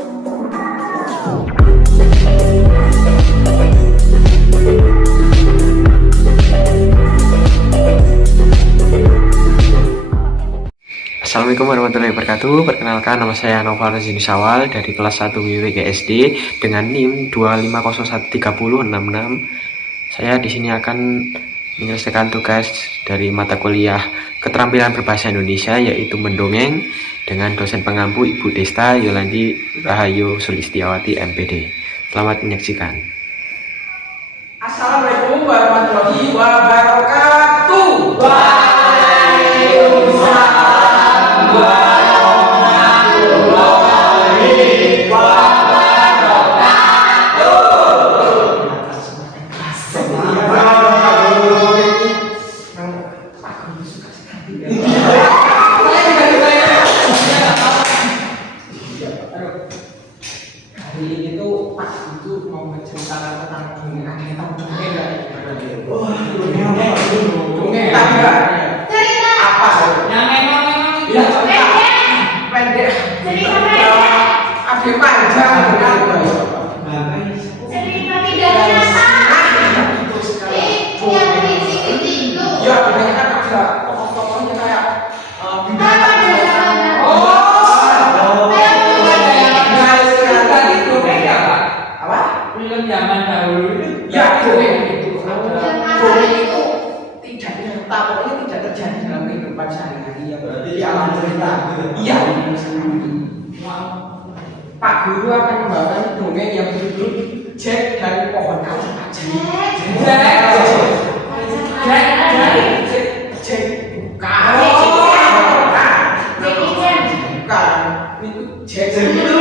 Assalamualaikum warahmatullahi wabarakatuh. Perkenalkan, nama saya Noval Zinusawal dari kelas 1 WWGSD dengan NIM 2513066. Saya di sini akan menyelesaikan tugas dari mata kuliah Keterampilan Berbahasa Indonesia, yaitu mendongeng, dengan dosen pengampu Ibu Desta Yolandi Rahayu Sulistiawati MPD. Selamat menyaksikan. Assalamualaikum warahmatullahi wabarakatuh. Hari ini tuh Pak itu mau menceritakan tentang dongeng. Cerita apa? Yang memang ya pendek. Cerita ada panjang. Cerita tidak nyata. Yang berisik itu. Ya, banyak kan ada tokoh-tokohnya kayak zaman dahulu itu ya dongeng itu tidak nyata, pokoknya tidak terjadi dalam kehidupan sehari-hari ya, berarti di alam cerita. Iya, Pak Guru akan membawakan dongeng yang berjudul Jack dan Pohon Kacang Ajaib. Jack bukan. Itu Jack itu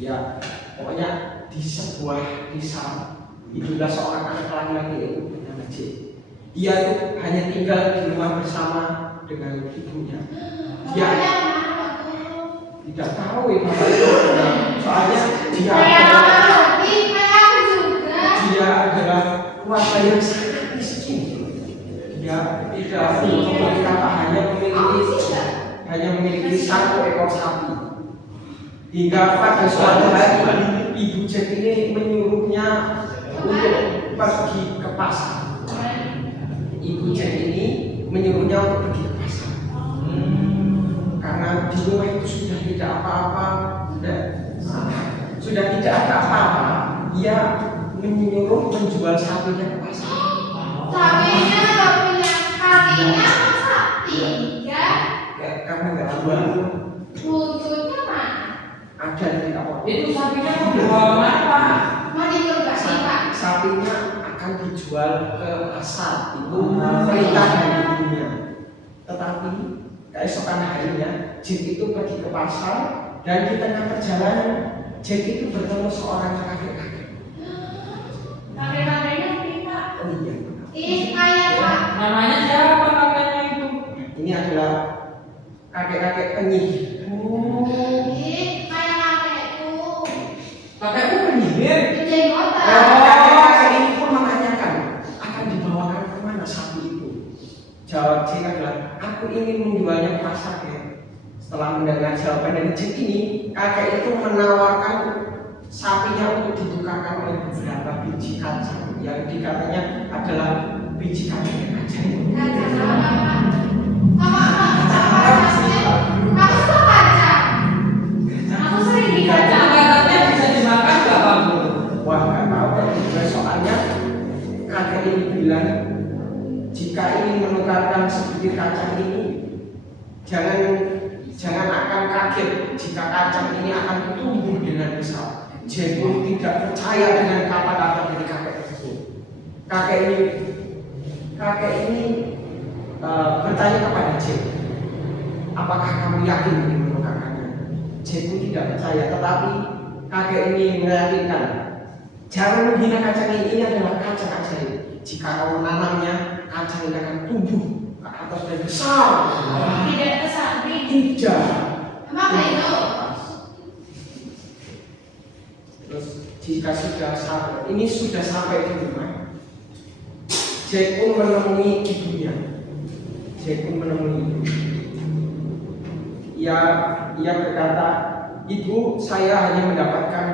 ya, pokoknya di sebuah desa hiduplah seorang anak laki-laki yang bernama Jack. Dia itu hanya tinggal di rumah bersama dengan ibunya. Dia tidak tahu ibu itu, soalnya dia adalah keluarga yang sangat miskin. Dia tidak memiliki kata, hanya memiliki satu ekor sapi. Hingga pada suatu hari Ibu Jack ini menyuruhnya untuk pergi ke pasar. Ibu Jack ini menyuruhnya untuk pergi ke pasar. Karena di rumah itu sudah tidak apa-apa, sudah tidak ada apa-apa. Ia menyuruh menjual sapinya ke pasar. Sapinya nggak punya kakinya, sapi ya? Karena nggak jual. Buntutnya mana? Ada di apa? itu sapinya mau dibawa mana Pak? Mau dijual sih Pak? Sapinya akan dijual ke pasar, itu perintah dari ibunya. Tetapi keesokan harinya Jack itu pergi ke pasar, dan di tengah perjalanan Jack itu bertemu seorang kakek-kakek. Kakek-kakeknya kita. Oh iya. Kayak Pak. Namanya siapa kakeknya itu? Ini adalah kakek-kakek penyihir. Kayak kakekku. Kakekku penyihir. Jenggotan. Kakek-kakek ini pun menanyakan akan dibawakan kemana sapi itu. Jawab Jack adalah, aku ingin menjualnya ke pasar ya. Setelah mendengar jawaban dari Jack ini, kakek itu menawarkan sapinya untuk ditukarkan oleh beberapa biji kacang yang dikatanya adalah biji kacang yang ajaib. Kacang apa Pak? Kamu suka kacang? Aku sering dikacang. Kakeknya bisa dimakan nggak Pak Guru? Wah, nggak tahu kan, soalnya kakek ini bilang jika ingin menukarkan sebutir kacang ini, jangan akan kaget jika kacang ini akan tumbuh dengan besar. Jack pun tidak percaya dengan kata-kata dari kakek tersebut. Kakek ini bertanya kepada Jack, apakah kamu yakin ingin menukarkannya? Jack pun tidak percaya, tetapi kakek ini meyakinkan, jangan menghina kacang ini adalah kacang ajaib. Jika kamu menanamnya, kacang ini akan tumbuh ke atas dan besar. Tidak besar, tidak. Emang itu? Terus jika sudah sampai, ini sudah sampai di rumah, Jack pun menemui ibunya. Jack pun menemui ibu. Ia berkata, "Ibu, saya hanya mendapatkan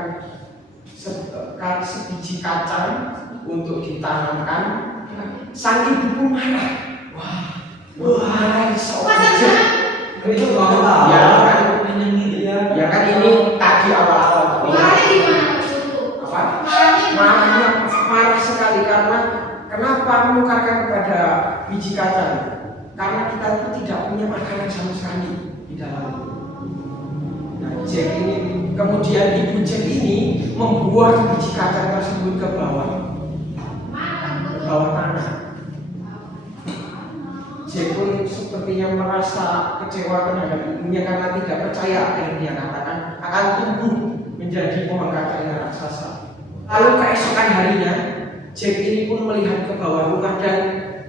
sebiji kacang untuk ditanamkan." Sang ibu pun marah. Wah, seorang Jack. Itu bawa Ya kan, dia. ya kan ini tadi awal-awal. Marahnya di mana dulu? Apa? Marahnya Marah sekali karena kenapa menukarkan kepada biji kacang? Karena kita itu tidak punya makanan sama sekali di dalam. Nah, Jack ini kemudian ibu Jack ini membuang biji kacang tersebut ke bawah tanah. Jack pun sepertinya merasa kecewa terhadap ibunya karena tidak percaya apa yang dia katakan akan tumbuh menjadi pohon kacang yang raksasa. Lalu keesokan harinya, Jack ini pun melihat ke bawah rumah dan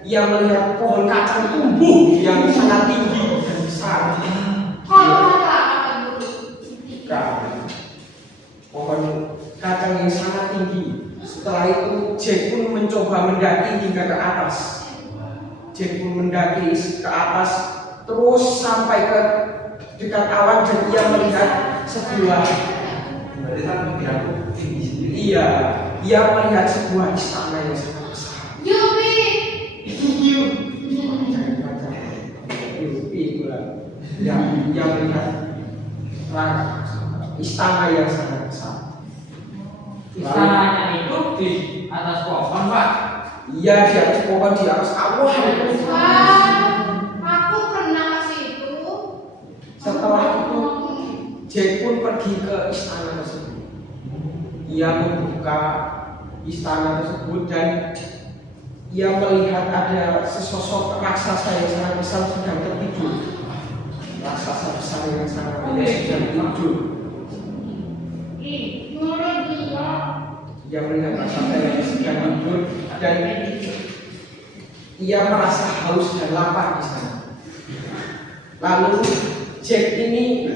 ia melihat pohon kacang tumbuh yang sangat tinggi dan besar. Pohon kacang yang sangat tinggi. Setelah itu Jack pun mencoba mendaki hingga ke atas. Jack pun mendaki ke atas terus sampai ke dekat awan dan ia melihat sebuah ia melihat sebuah istana yang sangat besar. Yupi. Ia melihat istana yang sangat besar. Istananya itu di atas pohon, Pak. Ia di atas pohon, di atas awan. Aku pernah ke situ. Setelah itu Jack pun pergi ke istana tersebut. Ia membuka istana tersebut dan ia melihat ada sesosok raksasa yang sangat besar sedang tertidur. Raksasa besar yang sangat besar sedang tidur. Ia melihat raksasa yang sedang tidur dan ia merasa haus dan lapar di sana. Lalu Jack ini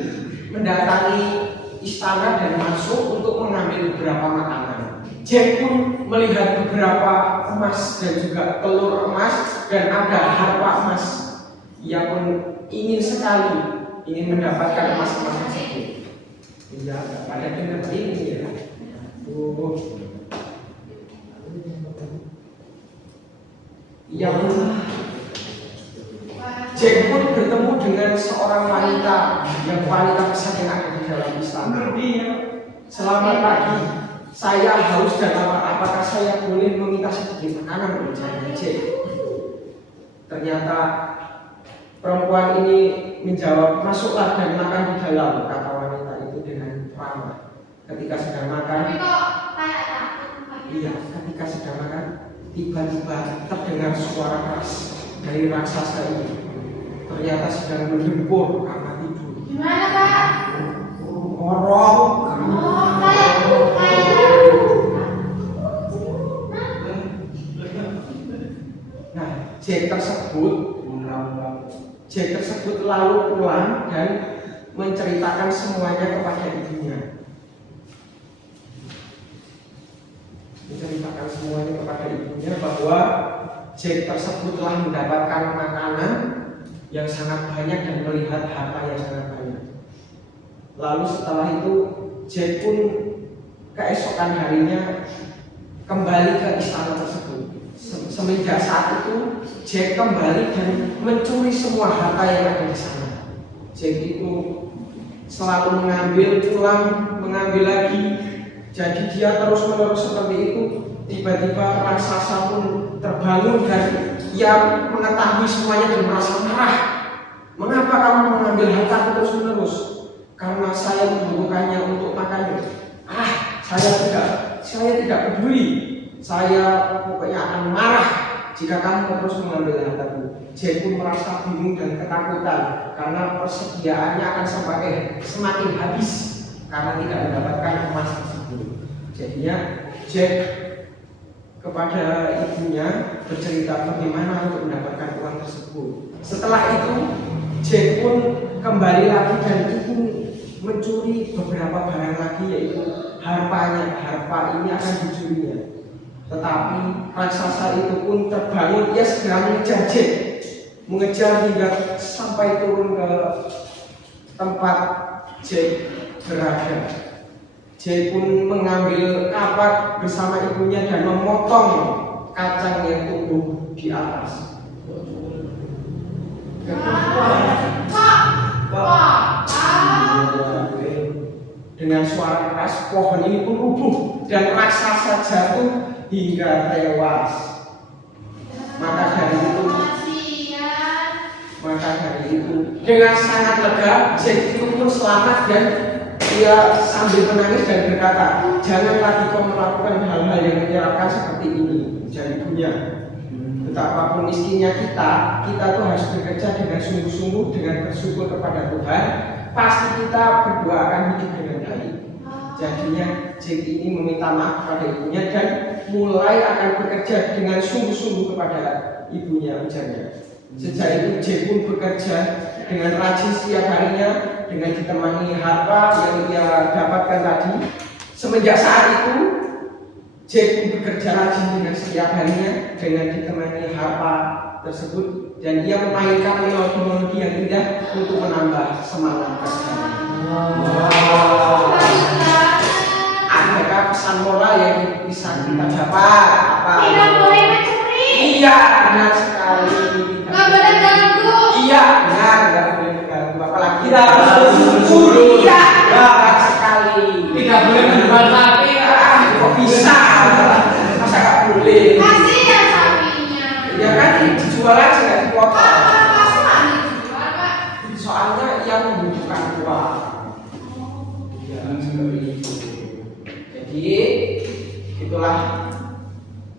mendatangi istana dan masuk untuk mengambil beberapa makanan. Jack pun melihat beberapa emas dan juga telur emas dan ada harpa emas. Ia pun ingin sekali mendapatkan emas-emas tersebut. Iya, pada dengar ini ya. Ia pun Jack pun bertemu dengan seorang wanita besar yang ada di dalam istana. "Selamat pagi, saya haus dan lapar. Apakah saya boleh meminta sedikit makanan?" ujar Jack. Ternyata perempuan ini menjawab, "Masuklah dan makan di dalam," kata wanita itu dengan ramah. Ketika sedang makan, ketika sedang makan, tiba-tiba terdengar suara keras dari raksasa itu. Ternyata sedang mendengkur karena tidur. Gimana, Pak? Ngorok. Nah, Jack tersebut lalu pulang dan menceritakan semuanya kepada ibunya. Bahwa Jack tersebut telah mendapatkan makanan yang sangat banyak dan melihat harta yang sangat banyak. Lalu setelah itu Jack pun keesokan harinya kembali ke istana tersebut. Semenjak saat itu Jack kembali dan mencuri semua harta yang ada di sana. Jack itu selalu mengambil pulang, mengambil lagi. Jadi dia terus-menerus seperti itu. Tiba-tiba raksasa pun terbangun dan ia mengetahui semuanya dan merasa marah. "Mengapa kamu mengambil harta terus-menerus?" "Karena saya membutuhkannya untuk makannya." Saya tidak peduli. Saya pokoknya akan marah jika kamu terus mengambil hartaku. Jack pun merasa bingung dan ketakutan karena persediaannya akan semakin habis karena tidak mendapatkan emas tersebut. Jadinya Jack kepada ibunya bercerita bagaimana untuk mendapatkan uang tersebut. Setelah itu Jack pun kembali lagi dan ingin mencuri beberapa barang lagi, yaitu harpanya. Harpa ini akan dicurinya. Tetapi raksasa itu pun terbangun, ia segera mengejar Jack, mengejar hingga sampai turun ke tempat Jack berada. Jack pun mengambil kapak bersama ibunya dan memotong kacang yang tumbuh di atas. Dengan suara keras pohon ini pun rubuh dan raksasa jatuh hingga tewas. Maka dari itu dengan sangat lega Jack itu pun selamat dan ia sambil menangis dan berkata, jangan lagi kau melakukan hal-hal yang menyeramkan seperti ini, ujar ibunya. Betapapun miskinnya kita tuh harus bekerja dengan sungguh-sungguh, dengan bersyukur kepada Tuhan. Pasti kita berdua akan hidup dengan baik. Jadinya Jack ini meminta maaf kepada ibunya dan mulai akan bekerja dengan sungguh-sungguh kepada ibunya, ujarnya. Sejak itu Jack pun bekerja dengan rajin setiap harinya dengan ditemani harpa yang ia dapatkan tadi. Semenjak saat itu Jack pun bekerja rajin dengan setiap harinya dengan ditemani harpa tersebut dan ia memainkan melodi-melodi yang indah untuk menambah semangat kerjanya. Adakah pesan moral yang bisa kita dapat? Apa? Tidak boleh mencuri. Iya, benar sekali. Nggak boleh ganggu. Iya, benar, nggak boleh mengganggu. Apalagi tidak harus mencuri. Iya, benar sekali. Tidak boleh menjual sapi. Kok bisa? Masa nggak boleh? Kasihan sapinya. Ya kan dijual aja, nggak dipotong. Pasangan dijual, Pak. Soalnya yang membutuhkan uang. Ya, seperti itu. Jadi itulah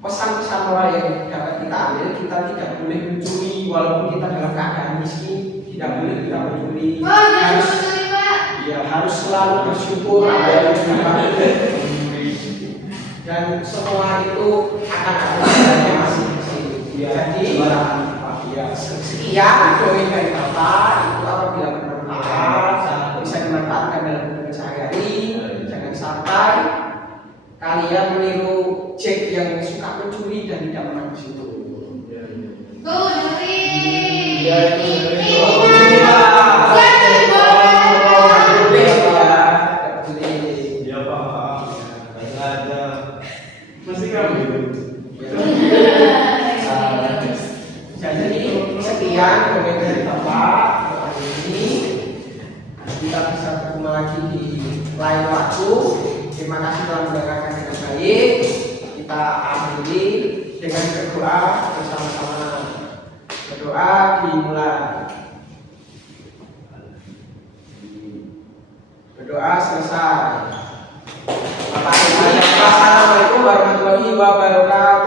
pesan-pesan moral yang dapat kita ambil. Kita tidak boleh mencuri walaupun kita dalam keadaan miskin. Tidak boleh kita mencuri. Oh, jangan mencuri, Pak. Ya harus selalu bersyukur apa yang didapat. Dan semua itu akan ada hasilnya masing-masing. Jadi ya, sekian poin dari Bapak itu apabila bermanfaat bisa dimanfaatkan dalam hidup sehari-hari. Jangan sampai kalian meniru Jack yang suka mencuri dan tidak pernah bersyukur. Tuh, dengerin. Iya, Ini, iya. jangan boleh. Ya Pak, ada. Masih kamu. Jadi sekian komen dari Bapak hari ini. Kita bisa bertemu lagi di lain waktu. Terima kasih telah mendengarkan dengan baik. Kita akhiri dengan berdoa bersama-sama. Berdoa dimulai. Berdoa selesai. Assalamualaikum warahmatullahi wabarakatuh.